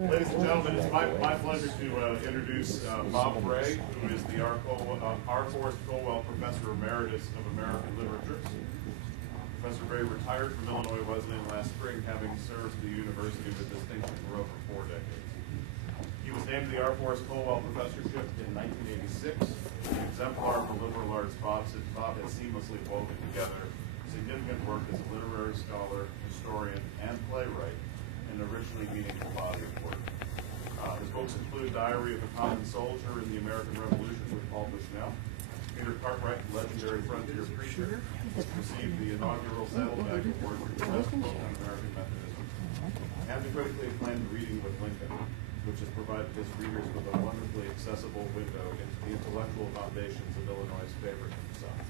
Ladies and gentlemen, it's my pleasure to introduce Bob Bray, who is the R. Forrest Colwell Professor Emeritus of American Literature. Professor Bray retired from Illinois Wesleyan last spring, having served the university with distinction for over 4 decades. He was named the R. Forrest Colwell Professorship in 1986, an exemplar for liberal arts. Bob has seamlessly woven together significant work as a literary scholar, historian, and playwright in a richly meaningful body of work. His books include Diary of a Common Soldier in the American Revolution with Paul Bushnell, Peter Cartwright, Legendary Frontier Preacher, received the inaugural Saddleback Award for the best book on American Methodism, and the critically acclaimed Reading with Lincoln, which has provided his readers with a wonderfully accessible window into the intellectual foundations of Illinois' favorite South.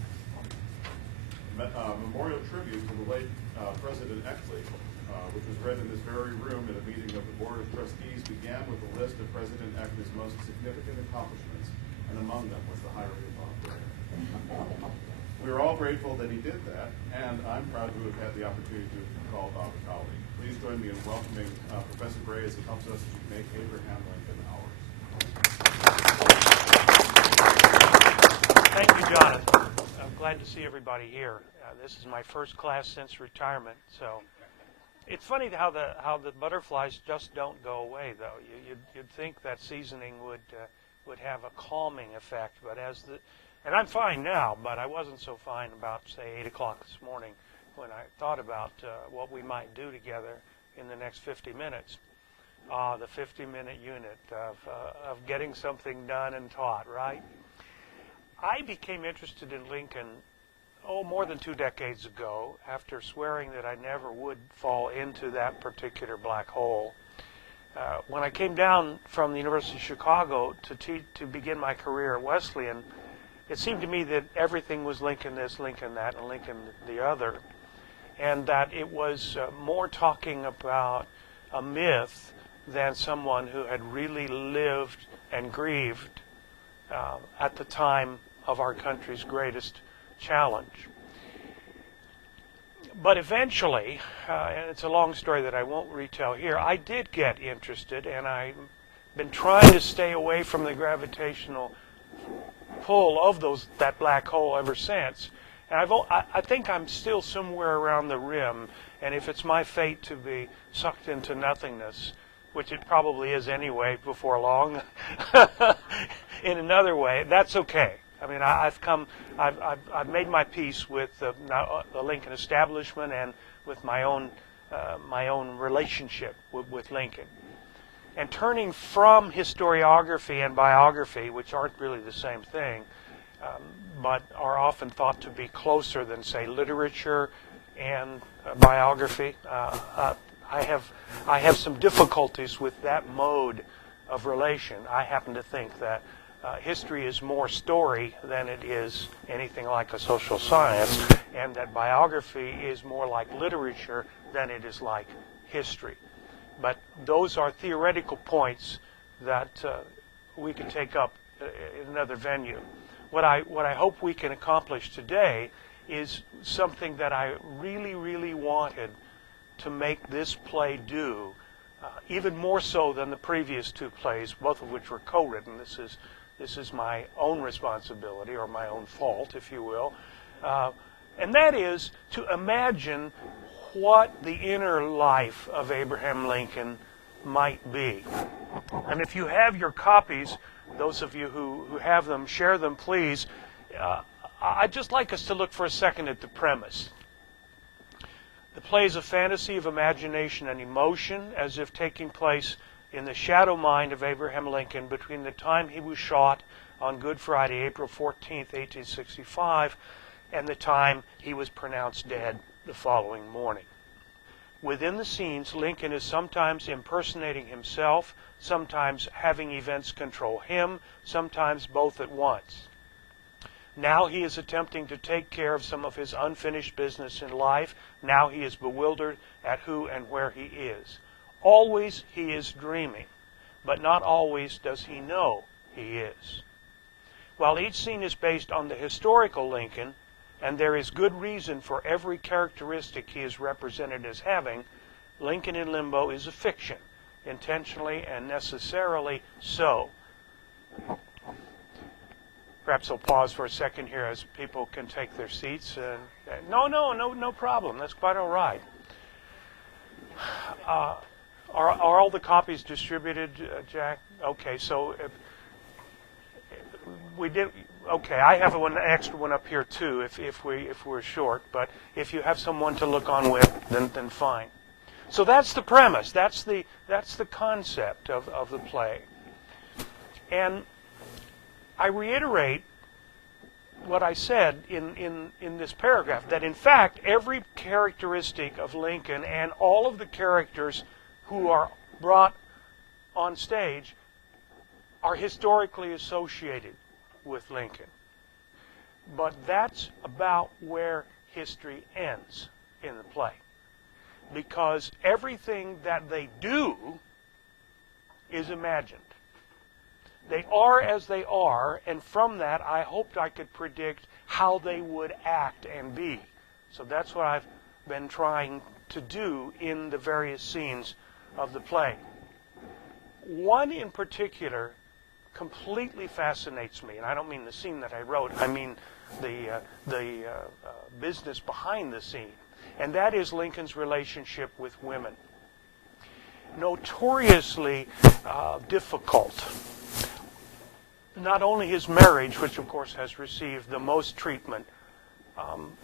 Memorial tribute to the late President Eckley, which was read in this very room at a meeting of the Board of Trustees, began with a list of President Eckley's most significant accomplishments, and among them was the hiring of Bob Bray. We are all grateful that he did that, and I'm proud to have had the opportunity to call Bob a colleague. Please join me in welcoming Professor Bray as he helps us to make Abraham Lincoln ours. Thank you, Jonathan. I'm glad to see everybody here. This is my first class since retirement, so it's funny how the butterflies just don't go away. Though you'd think that seasoning would have a calming effect, but and I'm fine now, but I wasn't so fine about, say, 8 o'clock this morning when I thought about what we might do together in the next 50 minutes. The 50-minute unit of getting something done and taught, right? I became interested in Lincoln, more than 2 decades ago, after swearing that I never would fall into that particular black hole. When I came down from the University of Chicago to begin my career at Wesleyan, it seemed to me that everything was Lincoln this, Lincoln that, and Lincoln the other, and that it was more talking about a myth than someone who had really lived and grieved at the time of our country's greatest challenge. But eventually, and it's a long story that I won't retell here, I did get interested, and I've been trying to stay away from the gravitational pull of that black hole ever since. And I think I'm still somewhere around the rim, and if it's my fate to be sucked into nothingness, which it probably is anyway before long, in another way, that's okay. I mean, I've made my peace with the Lincoln establishment and with my own relationship with Lincoln. And turning from historiography and biography, which aren't really the same thing, but are often thought to be closer than, say, literature and biography, I have some difficulties with that mode of relation. I happen to think that history is more story than it is anything like a social science, and that biography is more like literature than it is like history. But those are theoretical points that we can take up in another venue. What I hope we can accomplish today is something that I really, really wanted to make this play do, even more so than the previous 2 plays, both of which were co-written. This is my own responsibility, or my own fault, if you will. And that is to imagine what the inner life of Abraham Lincoln might be. And if you have your copies, those of you who have them, share them, please. I'd just like us to look for a second at the premise. The play is a fantasy of imagination and emotion, as if taking place in the shadow mind of Abraham Lincoln between the time he was shot on Good Friday, April 14th, 1865, and the time he was pronounced dead the following morning. Within the scenes, Lincoln is sometimes impersonating himself, sometimes having events control him, sometimes both at once. Now he is attempting to take care of some of his unfinished business in life. Now he is bewildered at who and where he is. Always he is dreaming, but not always does he know he is. While each scene is based on the historical Lincoln, and there is good reason for every characteristic he is represented as having, Lincoln in Limbo is a fiction, intentionally and necessarily so. Perhaps I'll pause for a second here as people can take their seats. No problem. That's quite all right. Are all the copies distributed, Jack? Okay, so we did. Okay, I have an extra one up here too, if we're short. But if you have someone to look on with, then fine. So that's the premise. That's the concept of the play. And I reiterate what I said in this paragraph, that in fact every characteristic of Lincoln and all of the characters who are brought on stage are historically associated with Lincoln. But that's about where history ends in the play, because everything that they do is imagined. They are as they are, and from that I hoped I could predict how they would act and be. So that's what I've been trying to do in the various scenes of the play. One in particular completely fascinates me, and I don't mean the scene that I wrote, I mean the business behind the scene, and that is Lincoln's relationship with women. Notoriously difficult. Not only his marriage, which of course has received the most treatment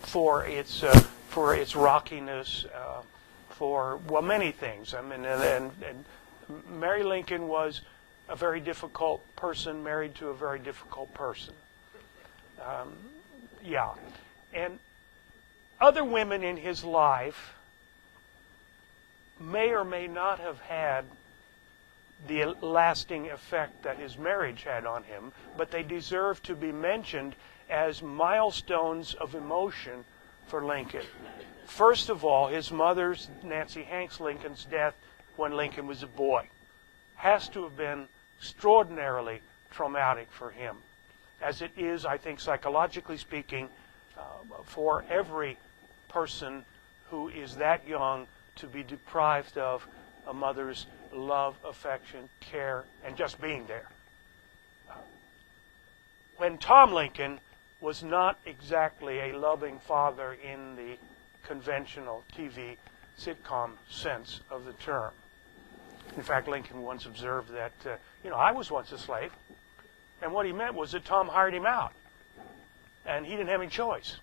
for its rockiness, for many things. I mean, and Mary Lincoln was a very difficult person, married to a very difficult person. And other women in his life may or may not have had the lasting effect that his marriage had on him, but they deserve to be mentioned as milestones of emotion for Lincoln. First of all, his mother's, Nancy Hanks Lincoln's, death when Lincoln was a boy has to have been extraordinarily traumatic for him, as it is, I think, psychologically speaking, for every person who is that young to be deprived of a mother's love, affection, care, and just being there. When Tom Lincoln was not exactly a loving father in the conventional TV sitcom sense of the term. In fact, Lincoln once observed that, I was once a slave, and what he meant was that Tom hired him out, and he didn't have any choice,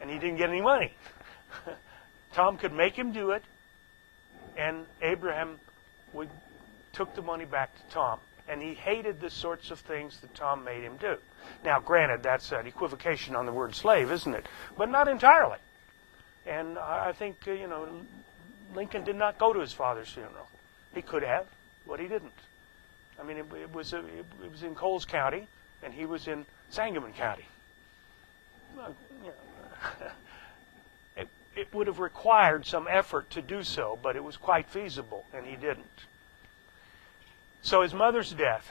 and he didn't get any money. Tom could make him do it, and Abraham took the money back to Tom, and he hated the sorts of things that Tom made him do. Now, granted, that's an equivocation on the word slave, isn't it? But not entirely. And I think, Lincoln did not go to his father's funeral. He could have, but he didn't. I mean, it was in Coles County, and he was in Sangamon County. Well, it would have required some effort to do so, but it was quite feasible, and he didn't. So his mother's death,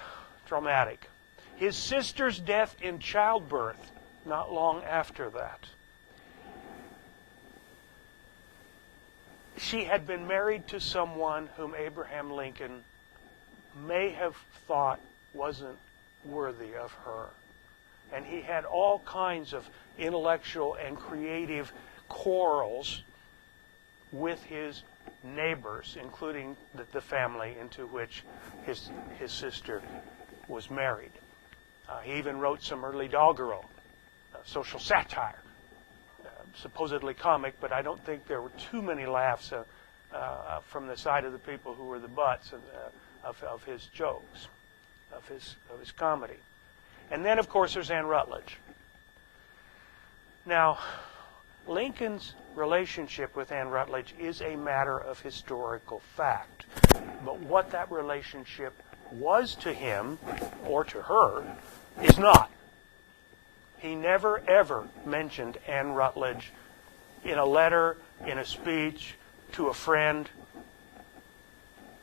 traumatic. His sister's death in childbirth, not long after that. She had been married to someone whom Abraham Lincoln may have thought wasn't worthy of her. And he had all kinds of intellectual and creative quarrels with his neighbors, including the family into which his sister was married. He even wrote some early doggerel, social satire, supposedly comic, but I don't think there were too many laughs from the side of the people who were the butts of his jokes, of his comedy. And then, of course, there's Anne Rutledge. Now, Lincoln's relationship with Anne Rutledge is a matter of historical fact. But what that relationship was to him, or to her, is not. He never, ever mentioned Anne Rutledge in a letter, in a speech, to a friend,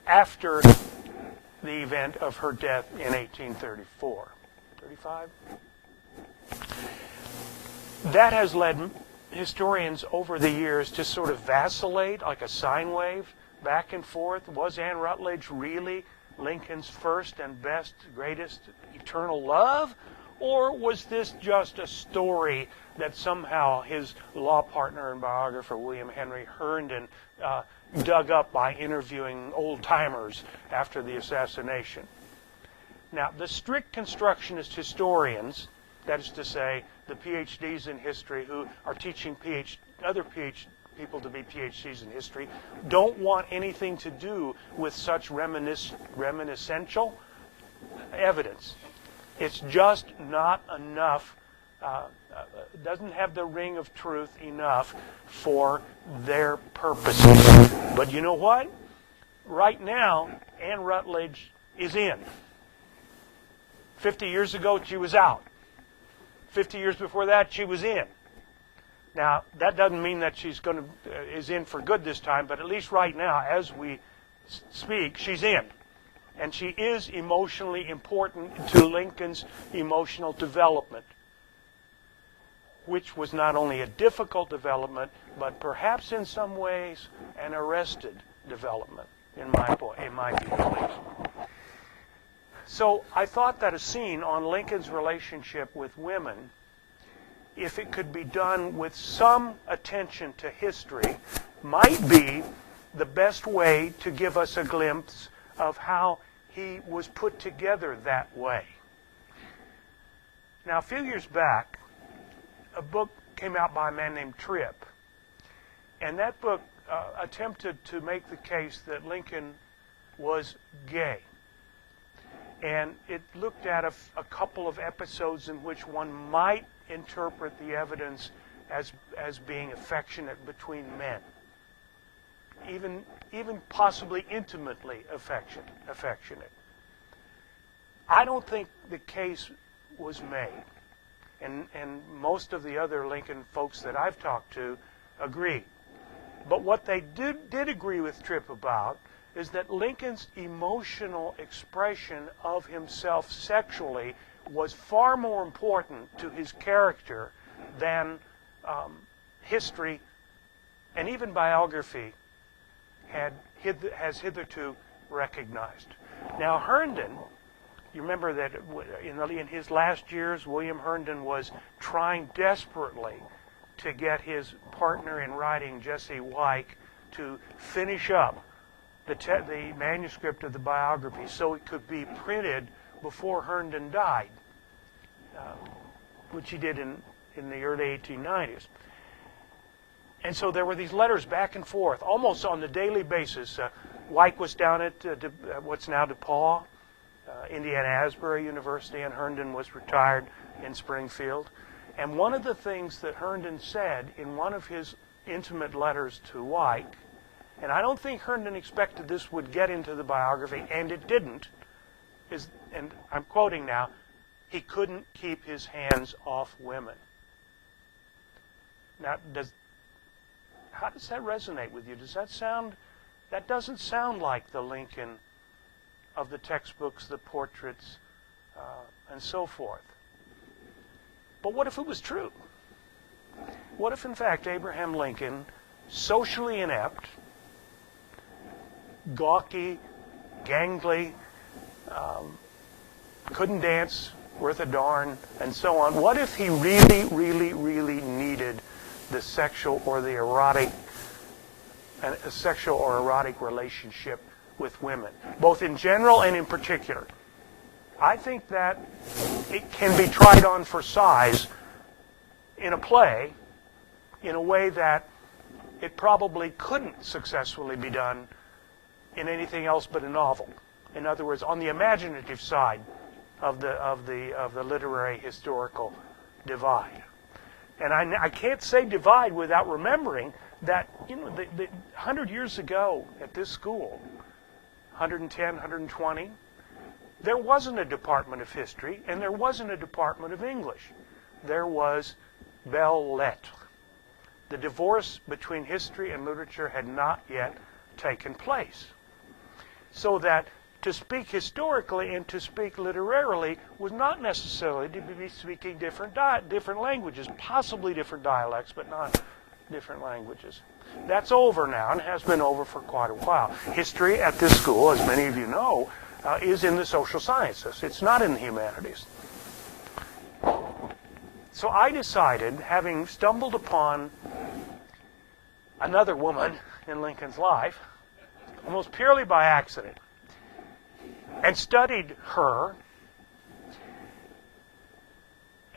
after the event of her death in 1834. 35? That has led historians over the years to sort of vacillate like a sine wave back and forth. Was Anne Rutledge really Lincoln's first and best, greatest eternal love? Or was this just a story that somehow his law partner and biographer, William Henry Herndon, dug up by interviewing old-timers after the assassination? Now, the strict constructionist historians, that is to say, the PhDs in history who are teaching other people to be PhDs in history, don't want anything to do with such reminiscential evidence. It's just not enough, doesn't have the ring of truth enough for their purposes. But you know what? Right now, Anne Rutledge is in. 50 years ago, she was out. 50 years before that, she was in. Now, that doesn't mean that she's is in for good this time, but at least right now, as we speak, she's in. And she is emotionally important to Lincoln's emotional development, which was not only a difficult development, but perhaps in some ways an arrested development, in my view at least. So I thought that a scene on Lincoln's relationship with women, if it could be done with some attention to history, might be the best way to give us a glimpse of how he was put together that way. Now, a few years back, a book came out by a man named Tripp, and that book attempted to make the case that Lincoln was gay. And it looked at a couple of episodes in which one might interpret the evidence as being affectionate between men, even possibly intimately affectionate. I don't think the case was made, and most of the other Lincoln folks that I've talked to agree. But what they did agree with Tripp about is that Lincoln's emotional expression of himself sexually was far more important to his character than history and even biography has hitherto recognized. Now, Herndon, you remember that in his last years, William Herndon was trying desperately to get his partner in writing, Jesse Wyke, to finish up the manuscript of the biography so it could be printed before Herndon died, which he did in the early 1890s. And so there were these letters back and forth, almost on the daily basis. Wyke was down at what's now DePaul, Indiana Asbury University, and Herndon was retired in Springfield. And one of the things that Herndon said in one of his intimate letters to Wyke, and I don't think Herndon expected this would get into the biography, and it didn't, and I'm quoting now, he couldn't keep his hands off women. Now, how does that resonate with you? That doesn't sound like the Lincoln of the textbooks, the portraits, and so forth. But what if it was true? What if, in fact, Abraham Lincoln, socially inept, gawky, gangly, couldn't dance worth a darn, and so on, what if he really, really, really needed the sexual or the erotic, a sexual or erotic relationship with women, both in general and in particular? I think that it can be tried on for size in a play in a way that it probably couldn't successfully be done in anything else but a novel. In other words, on the imaginative side of the literary historical divide. And I can't say divide without remembering that, the 100 years ago at this school, 110, 120, there wasn't a department of history and there wasn't a department of English. There was belles lettres. The divorce between history and literature had not yet taken place. So that to speak historically and to speak literarily was not necessarily to be speaking different languages, possibly different dialects, but not different languages. That's over now and has been over for quite a while. History at this school, as many of you know, is in the social sciences. It's not in the humanities. So I decided, having stumbled upon another woman in Lincoln's life, almost purely by accident, and studied her,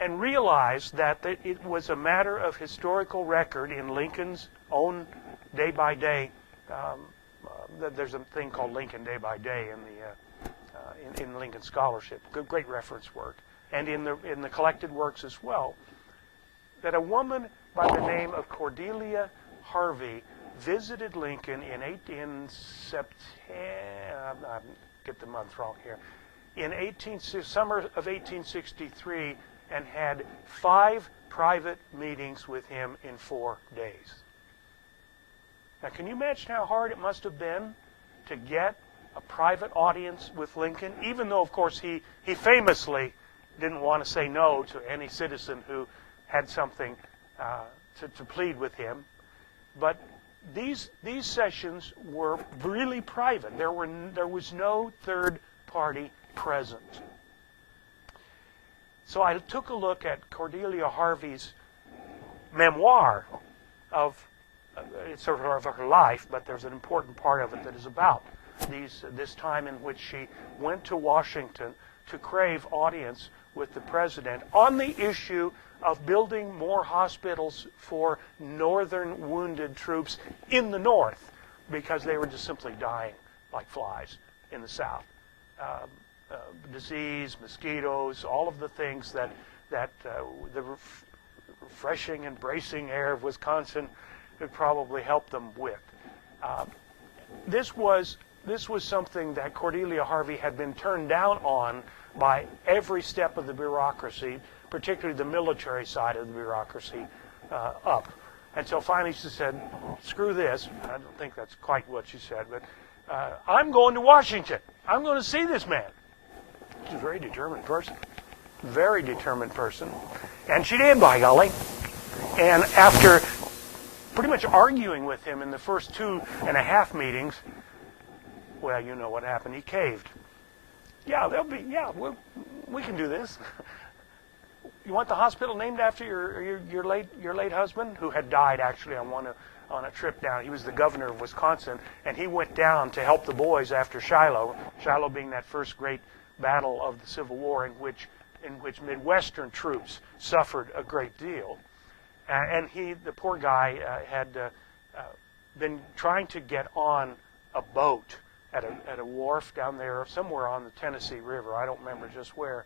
and realized that it was a matter of historical record in Lincoln's own day-by-day. There's a thing called Lincoln Day by Day in Lincoln scholarship. Great reference work, and in the collected works as well. That a woman by the name of Cordelia Harvey visited Lincoln in September. I get the month wrong here. In summer of 1863. And had 5 private meetings with him in 4 days. Now, can you imagine how hard it must have been to get a private audience with Lincoln, even though, of course, he famously didn't want to say no to any citizen who had something to plead with him. But these sessions were really private. There was no third party present. So I took a look at Cordelia Harvey's memoir of sort of her life, but there's an important part of it that is about this time in which she went to Washington to crave audience with the president on the issue of building more hospitals for northern wounded troops in the north, because they were just simply dying like flies in the south. Disease, mosquitoes, all of the things that the refreshing and bracing air of Wisconsin could probably help them with. This was something that Cordelia Harvey had been turned down on by every step of the bureaucracy, particularly the military side of the bureaucracy up. And so finally she said, screw this. I don't think that's quite what she said, but I'm going to Washington. I'm going to see this man. She's a very determined person. Very determined person. And she did, by golly. And after pretty much arguing with him in the first 2.5 meetings, well, you know what happened. He caved. Yeah, we can do this. You want the hospital named after your late husband, who had died actually on a trip down. He was the governor of Wisconsin, and he went down to help the boys after Shiloh. Shiloh being that first great battle of the Civil War in which Midwestern troops suffered a great deal. And the poor guy, had been trying to get on a boat at a wharf down there somewhere on the Tennessee River. I don't remember just where.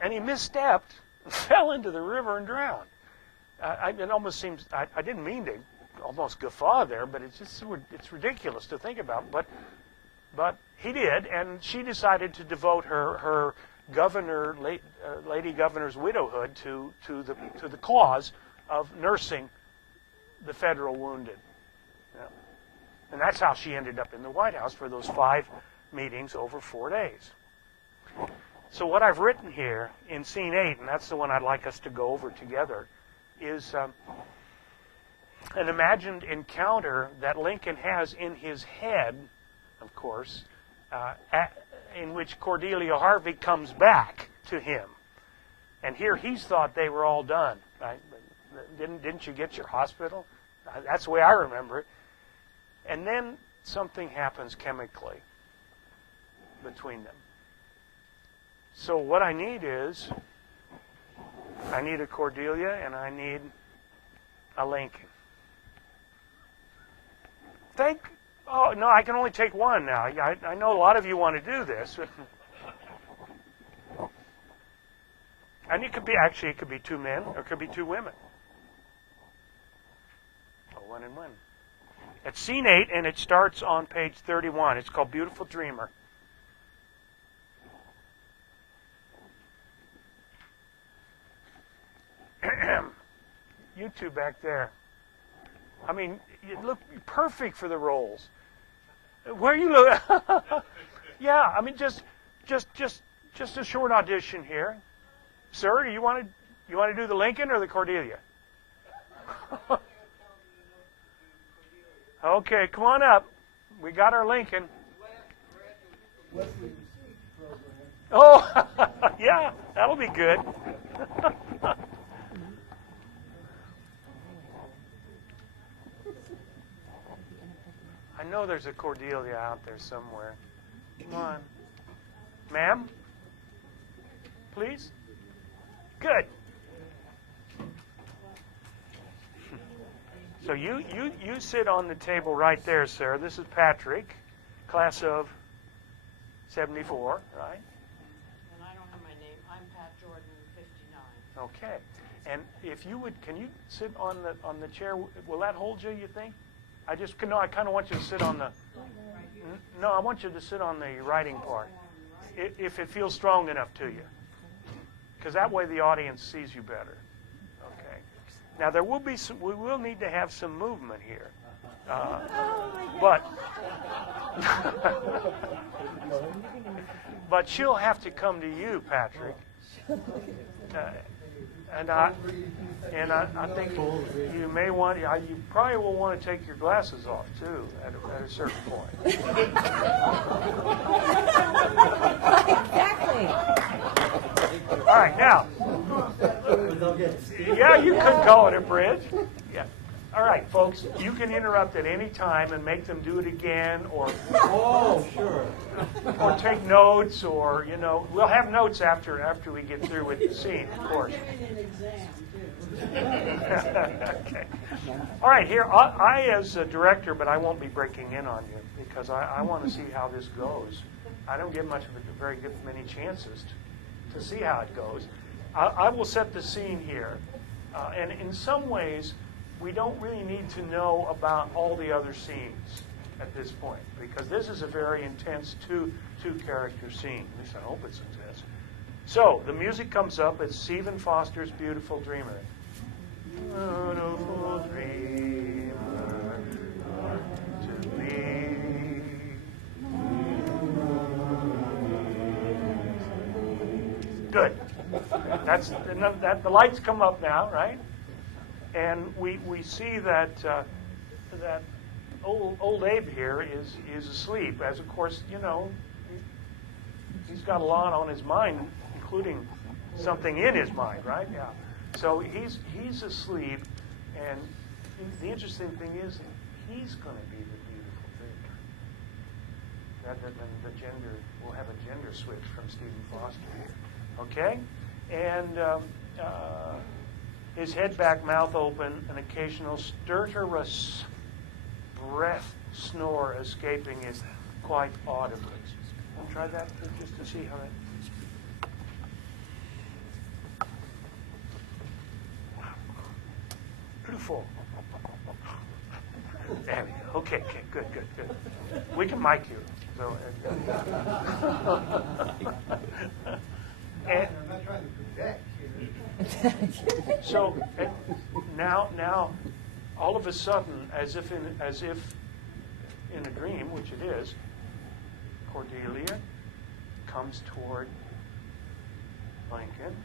And he misstepped, fell into the river and drowned. It almost seems, I didn't mean to almost guffaw there, but it's ridiculous to think about. But he did, and she decided to devote her lady governor's widowhood to the cause of nursing the federal wounded. Yeah. And that's how she ended up in the White House for those 5 meetings over 4 days. So what I've written here in scene 8, and that's the one I'd like us to go over together, is an imagined encounter that Lincoln has in his head, of course, in which Cordelia Harvey comes back to him. And here he's thought they were all done. Right? Didn't you get your hospital? That's the way I remember it. And then something happens chemically between them. So what I need is, I need a Cordelia and I need a Lincoln. Oh, no, I can only take one now. I know a lot of you want to do this. And it could be 2 men or it could be 2 women. A 1 and 1. It's scene 8 and it starts on page 31. It's called Beautiful Dreamer. You two back there. I mean, you look perfect for the roles. Where you look? Yeah, I mean, just a short audition here, sir. Do you want to do the Lincoln or the Cordelia? Okay, come on up. We got our Lincoln. Wesleyan program. Oh, yeah, that'll be good. I know there's a Cordelia out there somewhere. Come on. Ma'am? Please? Good. So you sit on the table right there, sir. This is Patrick, class of 74, right? And I don't have my name. I'm Pat Jordan, 59. Okay. And if you would, can you sit on the chair? Will that hold you, you think? I kind of want you to sit on the, no, I want you to sit on the writing part, if it feels strong enough to you. Because that way the audience sees you better. Okay. Now there will be we will need to have some movement here. But she'll have to come to you, Patrick. And I think you may want, you probably will want to take your glasses off too at a certain point. Exactly. All right, now. Yeah, you could call it a bridge. Yeah. All right, folks, you can interrupt at any time and make them do it again, or or take notes, or we'll have notes after we get through with the scene, of course. I'm giving an exam, too. Okay. All right, here I as a director, but I won't be breaking in on you because I want to see how this goes. I don't get very many chances to see how it goes. I will set the scene here, and in some ways, we don't really need to know about all the other scenes at this point, because this is a very intense two-character scene. At least I hope it's intense. So the music comes up. It's Stephen Foster's "Beautiful Dreamer." Beautiful dreamer to me. Good. That's the lights come up now, right? And we see that that old Abe here is asleep, as of course he's got a lot on his mind, including something in his mind, right? Yeah. So he's asleep, and the interesting thing is he's going to be the beautiful dreamer. Rather than the gender, we'll have a gender switch from Stephen Foster here. Okay, and. His head back, mouth open, an occasional stertorous breath snore escaping it quite audibly. We'll try that just to see how that. Beautiful. There we go. Okay, good. We can mic you. So, I'm not trying to project here. So now, all of a sudden, as if in a dream, which it is, Cordelia comes toward Lincoln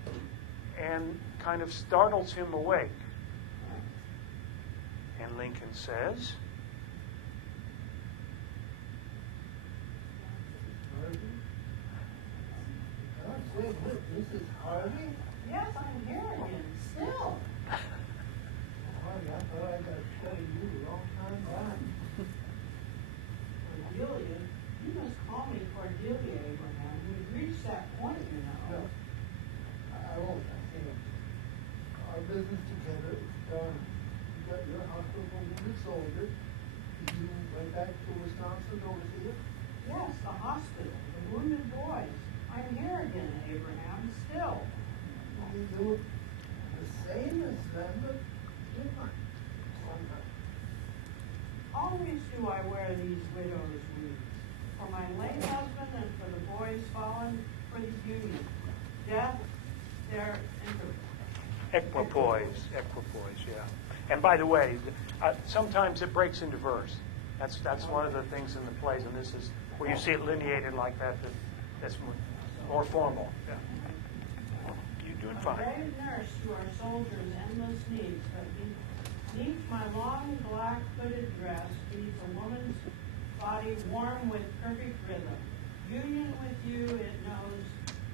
and kind of startles him awake. And Lincoln says, This is Harvey? Yes, I'm here again, still. Harvey, I thought I got to study you a long time back. Cordelia, you must call me Cordelia, Abraham. We've reached that point, No, I won't. I can't. Our business together is done. You got your hospital for wounded soldier. You went back to Wisconsin over here? Yes, the hospital, the wounded boys. I'm here again, Abraham, still. You do it the same as them, but different. Sometimes. Always do I wear these widow's wreaths. For my late husband and for the boys fallen for the Union. Death, their equipoise, yeah. And by the way, sometimes it breaks into verse. That's one of the things in the plays, and this is where you see it lineated like that. That's more formal. Yeah. You're doing fine. brave nurse to our soldiers' endless needs, but Neath my long black hooded dress beats a woman's body warm with perfect rhythm. Union with you it knows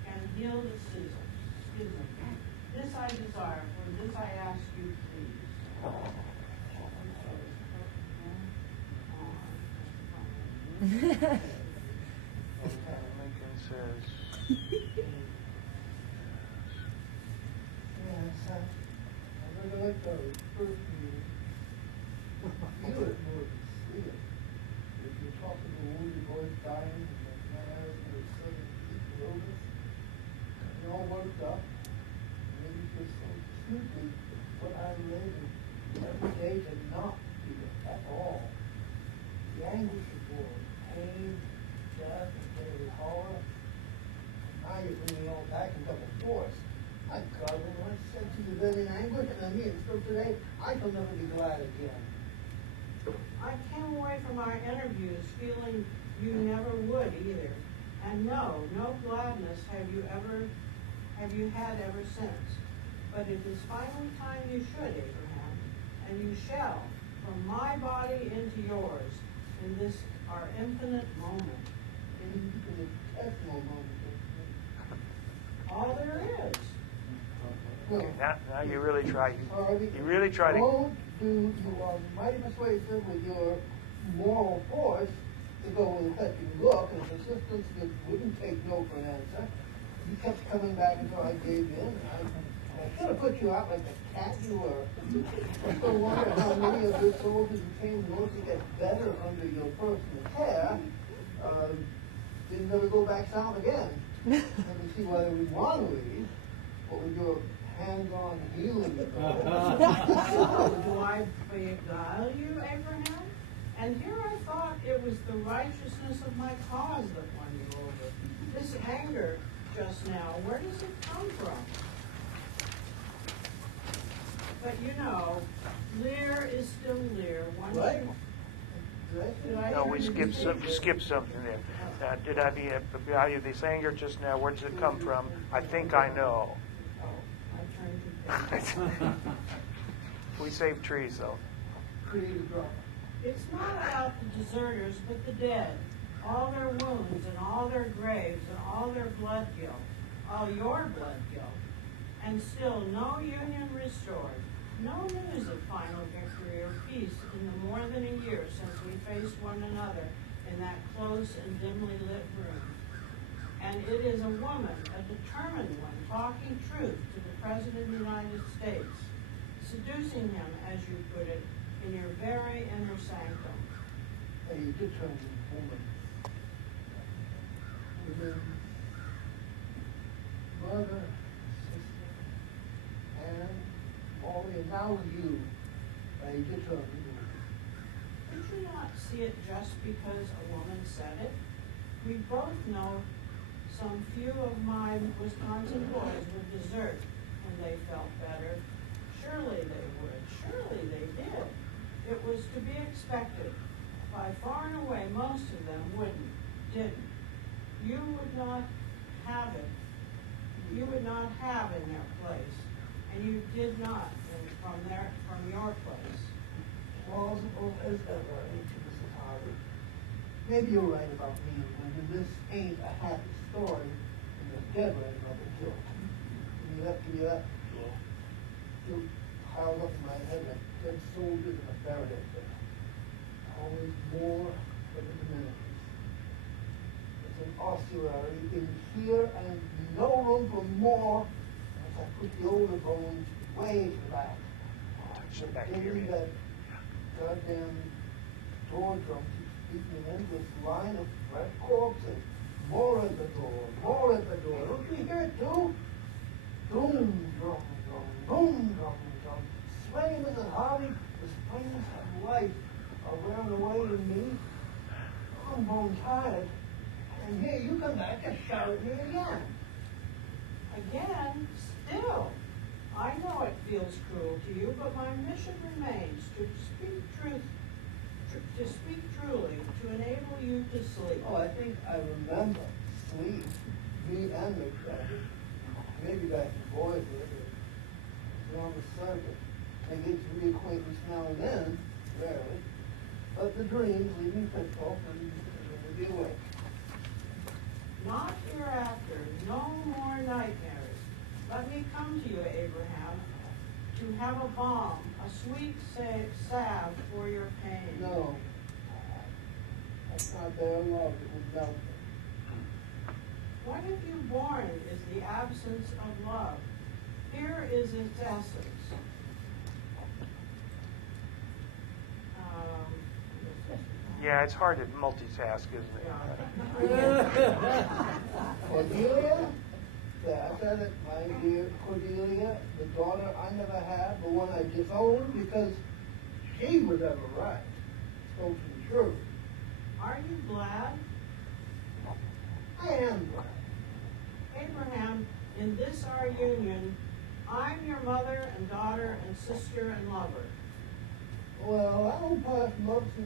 can heal the schism. This I desire, for this I ask you please. Lincoln says, Yes, I really like those first meeting. Feel it more than see it. If you're talking to wounded boys dying and the man and their sudden heat illness, you're all worked up. Maybe just so simply what I live in every day to not feel at all. The anguish of war, pain, death, and daily horror. Now you're bringing it all back in double force. My God, when I said to you then in anguish, and I mean it still today, I shall never be glad again. I came away from our interviews feeling you never would either. And no gladness have you had ever since. But it is finally time you should, Abraham, and you shall, from my body into yours, in this our infinite moment. Infinitesimal moment. All there is. Well, now you really try. Harvey, You really try to. Don't do, you are mighty persuasive with your moral force to go with a fetching look and persistence that wouldn't take no for an answer. You kept coming back until I gave in. I should have put you out like the cat you were. I still wonder how many of the soldiers who came north to get better under your personal care didn't never go back south again. I can see why they would want to leave. What with your hands-on healing. Do I beguile you, Abraham? And here I thought it was the righteousness of my cause that won you over. This anger just now, where does it come from? But you know, Lear is still Lear. Once Right. Did I No, we introduce skipped something there. Did I value this anger just now? Where does it come from? I think I know. Oh, I turned to We save trees, though. Creative drama. It's not about the deserters, but the dead. All their wounds and all their graves and all their blood guilt. All your blood guilt. And still no union restored. No news of final victory or peace in the more than a year since we faced one another in that close and dimly lit room. And it is a woman, a determined one, talking truth to the President of the United States, seducing him, as you put it, in your very inner sanctum. A determined woman. Women, mother, sister, and Molly, and now you, a determined woman. Did you not see it just because a woman said it? We both know some few of my Wisconsin boys would desert when they felt better. Surely they would. Surely they did. It was to be expected. By far and away, most of them didn't. You would not have it. You would not have in their place. And you did not from your place. Plausible as ever, ain't you, Mrs. Harvey? Maybe you're right about me, when this ain't a happy story, and you're dead right about the guilt. Give me that. Guilt piled up in my head like dead soldiers in a barricade. Always more for the communities. It's an ossuary in here and no room for more as I put the older bones way to the back. Touch back Give here. me that goddamn door drum keeps beating an endless line of fresh corpses. More at the door, more at the door. Don't you hear it too? Boom, drum, drum, boom, drum, drum. Sway, Mrs. Harvey, the springs of life are wearing away in me. I'm bone tired. And here you come back to shout at me again. Again, still. I know it feels cruel to you, but my mission remains to speak truly, to enable you to sleep. Oh, I think I remember sleep. Me and McCracken. Maybe back in boyhood. On the circuit. I get to reacquaintance now and then, rarely. But the dreams leave me fitful and will be awake. Not hereafter, no more nightmares. Let me come to you, Abraham, to have a balm, a sweet salve for your pain. No. That's not their love, it will melt them. What have you borne is the absence of love. Here is its essence. Yeah, it's hard to multitask, isn't it? Cordelia? Yeah, I said it, my dear Cordelia, the daughter I never had, the one I disowned because she was ever right. Spoke the truth. Are you glad? I am glad. Abraham, in this our union, I'm your mother and daughter and sister and lover. Well, that old path must be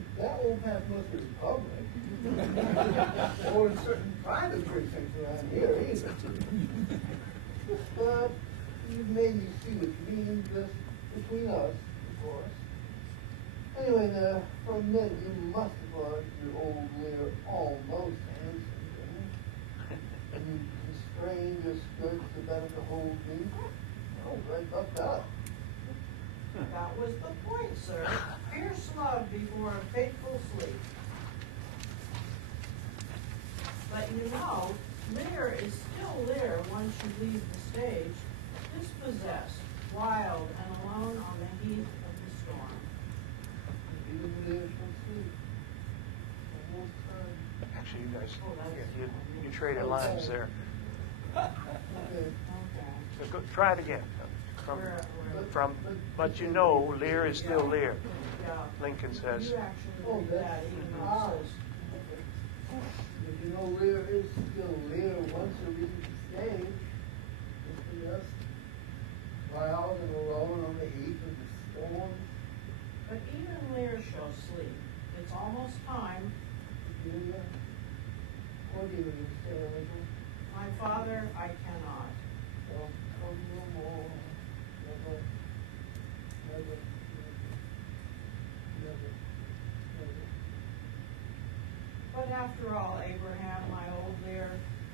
public. Or in certain private precincts around here, either. But you've made me see what you mean, just between us, of course. Anyway, for a minute, you must have thought your old Lear almost handsome, and you constrained your skirts to better behold me. Oh, right bucked up. That was the point, sir. Fierce love before a fateful sleep. But you know, Lear is still Lear once you leave the stage, dispossessed, wild, and alone on the heath of the storm. Even Lear shall sleep. Almost time. Actually, you guys, you traded lines there. Okay. Okay. So go, try it again. But you know, Lear is still Lear. Yeah. Lincoln says. You actually read that even though it says, But you know, Lear is still Lear once you leave the stage. It's just wild and alone on the heath of the storm. but even Lear shall sleep. It's almost time. Cordelia, Cordelia, stay a little. My father, I cannot. Well, come no more. Never, never, never, never. But after all, Abraham, my old Lear,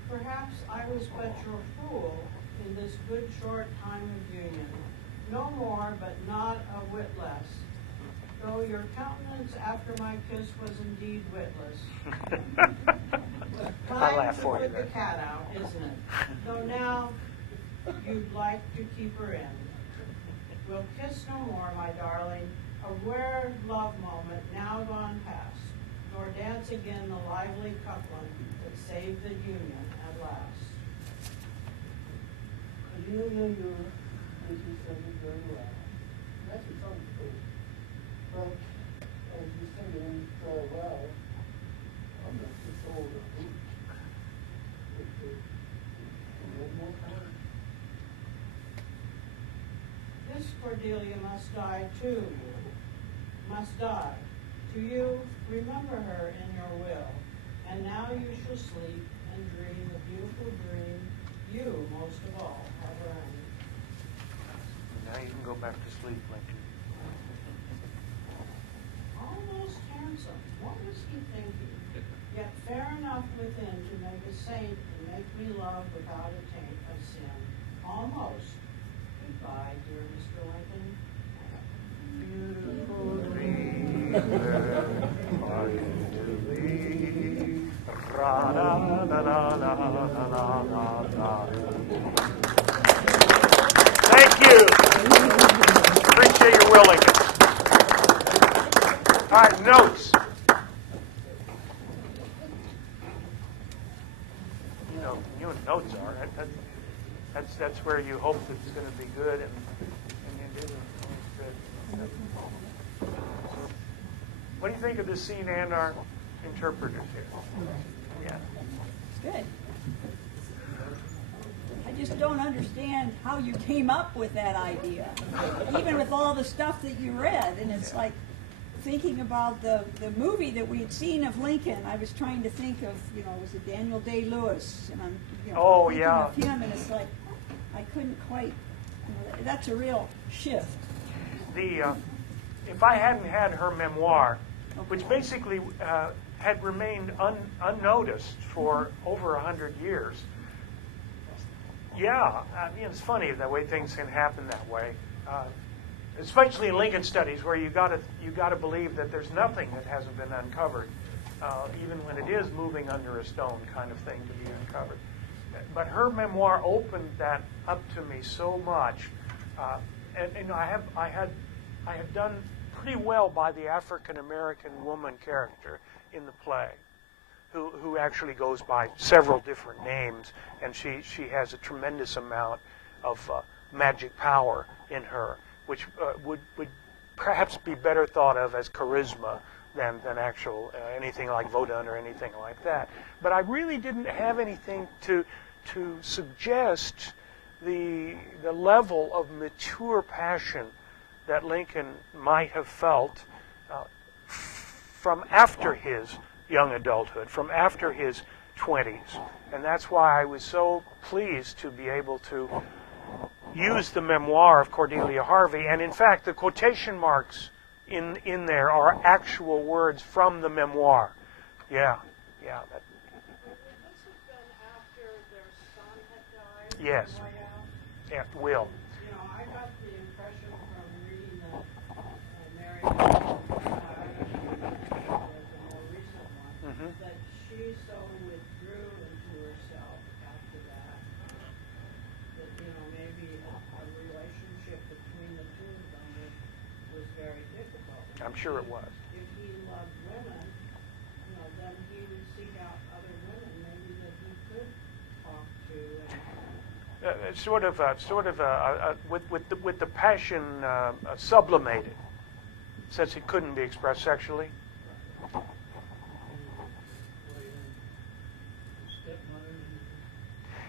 perhaps I was but your fool in this good short time of union. No more, but not a whit less. Though your countenance after my kiss was indeed witless. I laugh for Time you to put there. the cat out, isn't it? Though now you'd like to keep her in. We'll kiss no more, my darling, a rare love moment now gone past, nor dance again the lively coupling that saved the union at last. Cordelia, your business doesn't very well. That's a song too. But as you sing it in so well, I'm not just older. One more time. This Cordelia must die too, must die. To you, remember her in your will, and now you shall sleep and dream the beautiful dream you, most of all, have earned. Now you can go back to sleep, Lincoln. Almost handsome, what was he thinking? Yet fair enough within to make a saint and make me love without a taint of sin. Almost. Goodbye, dear Mr. Lincoln. Beautiful dreamer, hearken to me. Ra la la la la la la la. Thank you. Appreciate your will, Lincoln. All right, notes. You know what notes are. That's where you hope that it's going to be good, and you do. Good. What do you think of this scene and our interpreters here? Yeah. Good. I just don't understand how you came up with that idea, even with all the stuff that you read. And it's like thinking about the movie that we had seen of Lincoln. I was trying to think of, was it Daniel Day-Lewis? And I'm thinking of him, and it's like I couldn't quite. That's a real shift. if I hadn't had her memoir, which basically had remained unnoticed for over 100 years. Yeah, I mean, it's funny the way things can happen that way, especially in Lincoln studies, where you got to believe that there's nothing that hasn't been uncovered, even when it is moving under a stone kind of thing to be uncovered. But her memoir opened that up to me so much, and I had done pretty well by the African American woman character in the play, who actually goes by several different names, and she has a tremendous amount of magic power in her, which would perhaps be better thought of as charisma than actual anything like Vodun or anything like that. But I really didn't have anything to suggest the level of mature passion that Lincoln might have felt from after his young adulthood, from after his 20s. And that's why I was so pleased to be able to use the memoir of Cordelia Harvey. And in fact, the quotation marks in there are actual words from the memoir. Yeah. Would this have been after their son had died? Yes. Yeah, will. You know, I got the impression from reading the narrative, the more recent one, that she so withdrew into herself after that, you know, maybe a relationship between the two of them was very difficult. I'm sure it was. If he loved women, you know, then he would seek out other women maybe that he could talk to. With the passion sublimated, since it couldn't be expressed sexually.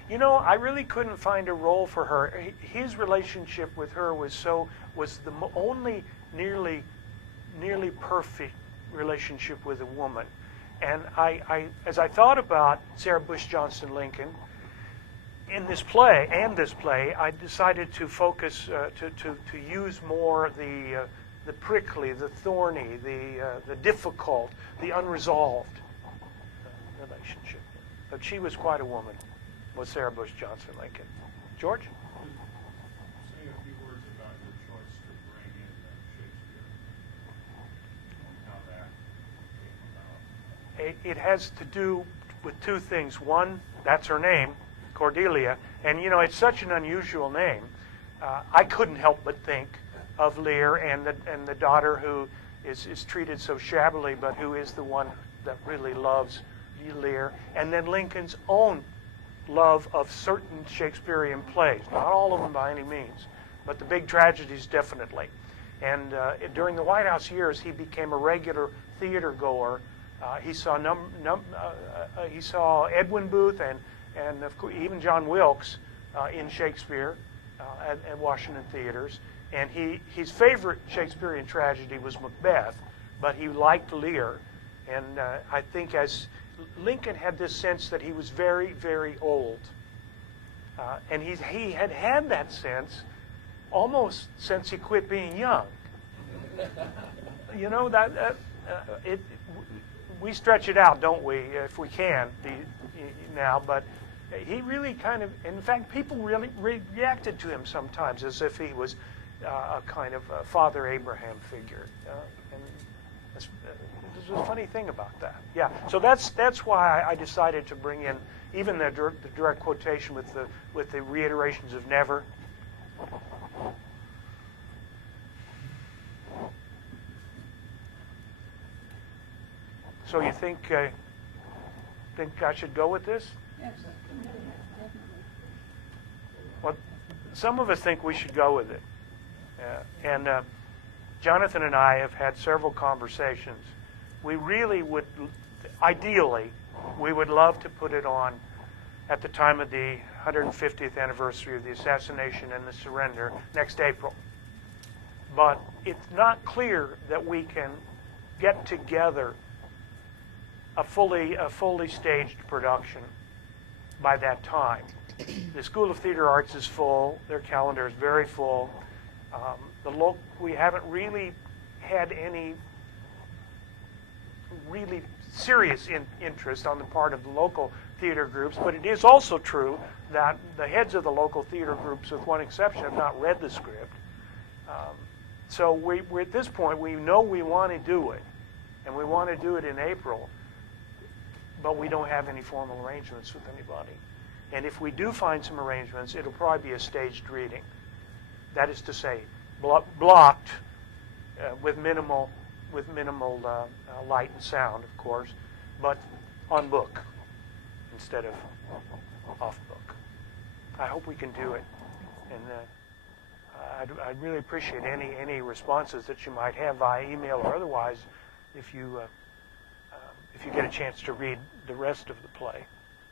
You know, I really couldn't find a role for her. His relationship with her was the only nearly perfect relationship with a woman. And as I thought about Sarah Bush Johnson Lincoln in this play, I decided to focus to use more the prickly, the thorny, the difficult, the unresolved relationship. But she was quite a woman, was Sarah Bush Johnson Lincoln. George? Say a few words about your choice to bring in Shakespeare and how that came about. It has to do with two things. One, that's her name, Cordelia, and you know, it's such an unusual name. I couldn't help but think of Lear and the daughter who is treated so shabbily, but who is the one that really loves Lear, and then Lincoln's own love of certain Shakespearean plays, not all of them by any means, but the big tragedies definitely. And during the White House years, he became a regular theater goer. He saw Edwin Booth and of course, even John Wilkes in Shakespeare at Washington theaters. And his favorite Shakespearean tragedy was Macbeth, but he liked Lear. And I think as Lincoln had this sense that he was very, very old. And he had that sense almost since he quit being young. You know, we stretch it out, don't we, if we can now, but he really kind of, in fact, people really reacted to him sometimes as if he was a kind of Father Abraham figure. And there's a funny thing about that. Yeah, so that's why I decided to bring in even the direct quotation with the reiterations of never. So you think I should go with this? Yes, definitely. Well, some of us think we should go with it. And Jonathan and I have had several conversations. We really would, ideally, we would love to put it on at the time of the 150th anniversary of the assassination and the surrender next April. But it's not clear that we can get together a fully staged production by that time. The School of Theater Arts is full. Their calendar is very full. we haven't really had any really serious interest on the part of the local theater groups, but it is also true that the heads of the local theater groups, with one exception, have not read the script. So we're at this point, we know we want to do it, and we want to do it in April, but we don't have any formal arrangements with anybody. And if we do find some arrangements, it'll probably be a staged reading. That is to say, blocked with minimal light and sound, of course, but on book instead of off book. I hope we can do it, and I'd really appreciate any responses that you might have via email or otherwise if you get a chance to read the rest of the play,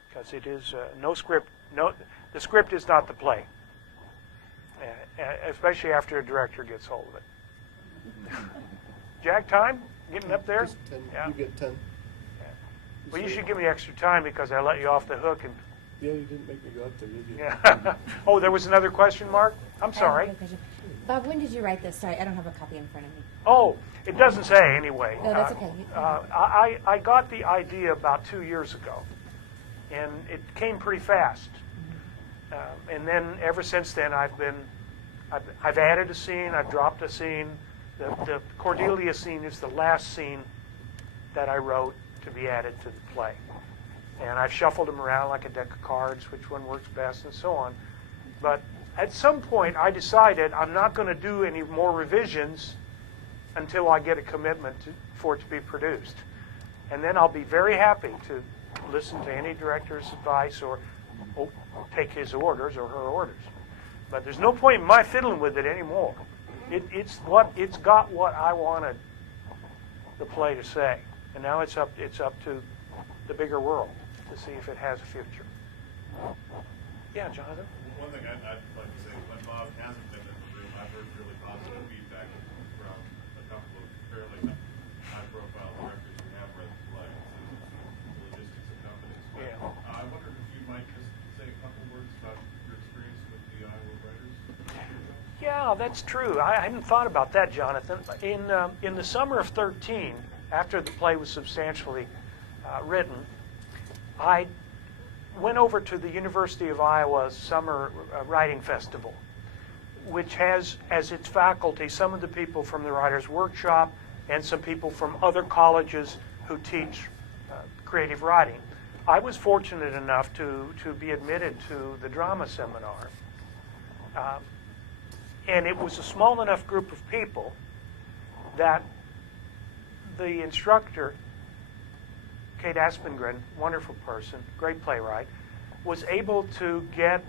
because it is no script. The script is not the play, especially after a director gets hold of it. Jag, time? Getting up there? Just 10. Yeah. You get 10. Yeah. Well, you should give me extra time because I let you off the hook. And Yeah, you didn't make me go up there, did you? yeah. Oh, there was another question, Mark? I'm I sorry. have a question. Bob, when did you write this? Sorry, I don't have a copy in front of me. Oh, it doesn't say anyway. No, that's okay. I got the idea about 2 years ago, and it came pretty fast. And then ever since then, I've added a scene, I've dropped a scene. The Cordelia scene is the last scene that I wrote to be added to the play. And I've shuffled them around like a deck of cards, which one works best, and so on. But at some point, I decided I'm not going to do any more revisions until I get a commitment for it to be produced. And then I'll be very happy to listen to any director's advice or take his orders or her orders. But there's no point in my fiddling with it anymore. It's got what I wanted the play to say, and now it's up to the bigger world to see if it has a future. Yeah, Jonathan. One thing I'd like to say, when Bob hasn't been in the room, I've heard really positive feedback from a couple of fairly high-profile directors who have read the play. The logistics of companies. But, Yeah. I wondered if you might just say a couple words about your experience with the Iowa writers. Yeah, that's true. I hadn't thought about that, Jonathan. In the summer of 2013, after the play was substantially written, I went over to the University of Iowa's Summer Writing Festival, which has as its faculty some of the people from the Writers' Workshop and some people from other colleges who teach creative writing. I was fortunate enough to be admitted to the drama seminar. And it was a small enough group of people that the instructor, Kate Aspengren, wonderful person, great playwright, was able to get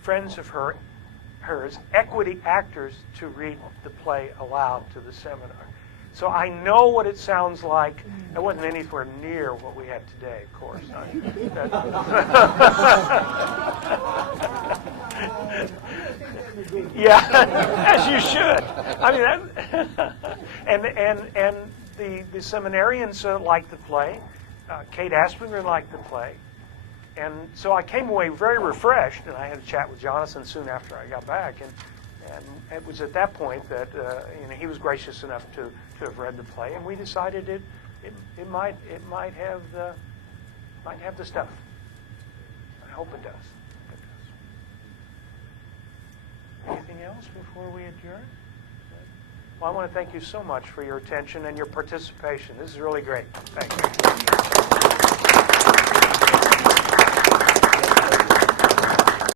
friends of hers, equity actors, to read the play aloud to the seminar. So I know what it sounds like. It wasn't anywhere near what we had today, of course. Yeah, as you should. I mean, and the seminarians liked the play. Kate Aspengren liked the play. And so I came away very refreshed, and I had a chat with Jonathan soon after I got back. And it was at that point that he was gracious enough to have read the play, and we decided it might have the stuff. I hope it does. Anything else before we adjourn? Well, I want to thank you so much for your attention and your participation. This is really great. Thank you.